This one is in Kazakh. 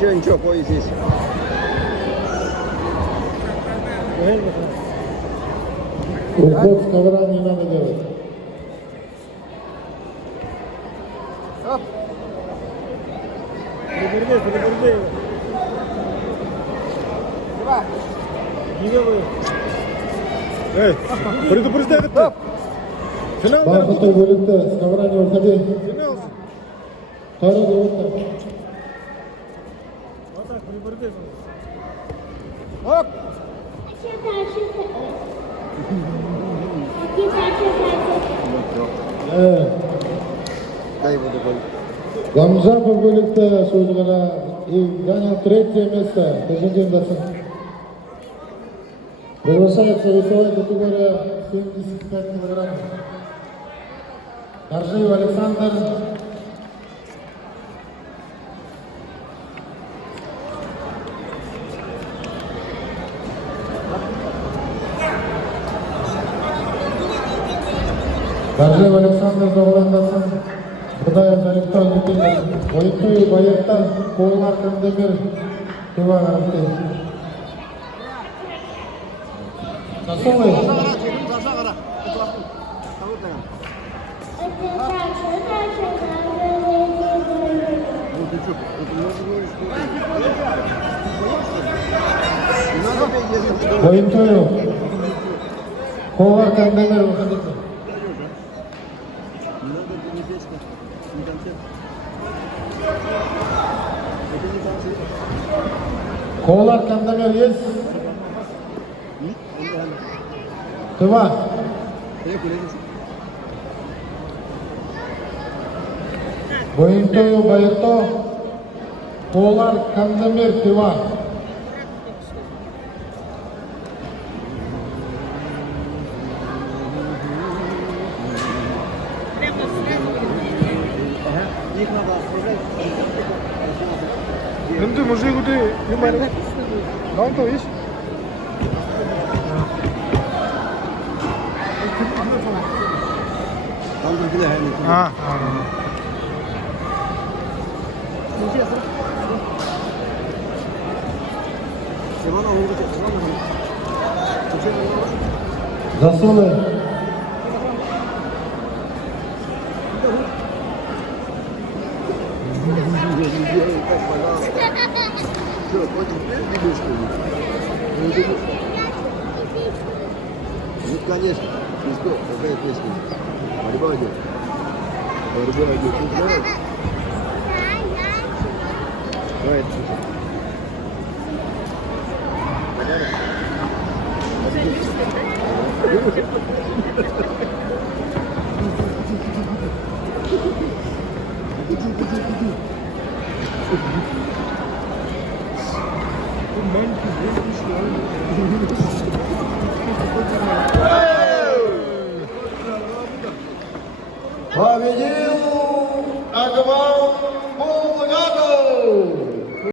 Ничего, бой здесь. Уход с ковра не надо делать. Оп. Переборди. Два. Эй, предупреждай ты. Финал. Бақыты бөлікті, с ковра не выходи. Финал. Второй отыр. Вот так, переборди. Оп. Дай его такой. Гамзапов бөлікті сөзгара и занял третье место. Тажидин. Приглашается весовая категория 75 килограмм. Горжиев Александр. Горжиев Александр Зоғландасын. Бұдай Зарифтан Нүкелден. Ойынтуы байырттан қолар кімдемір Тыва ғарыпты. Насолай. Ойынтуы. Қолар кімдемір ұқыдықты. Қолар кімдемір ес. Тыва. Бойынтойы байырто. Қолар кімдемір Тыва. Енді мужик ұды, немайны? Дауын то, еш? Там другие они. Засолы. Что, хочешь видео, что ли? Ну, конечно. Ты что, какая песня? Борьба идет. Борьба идет. Ты знаешь? Давай, это слушай. Победил Агва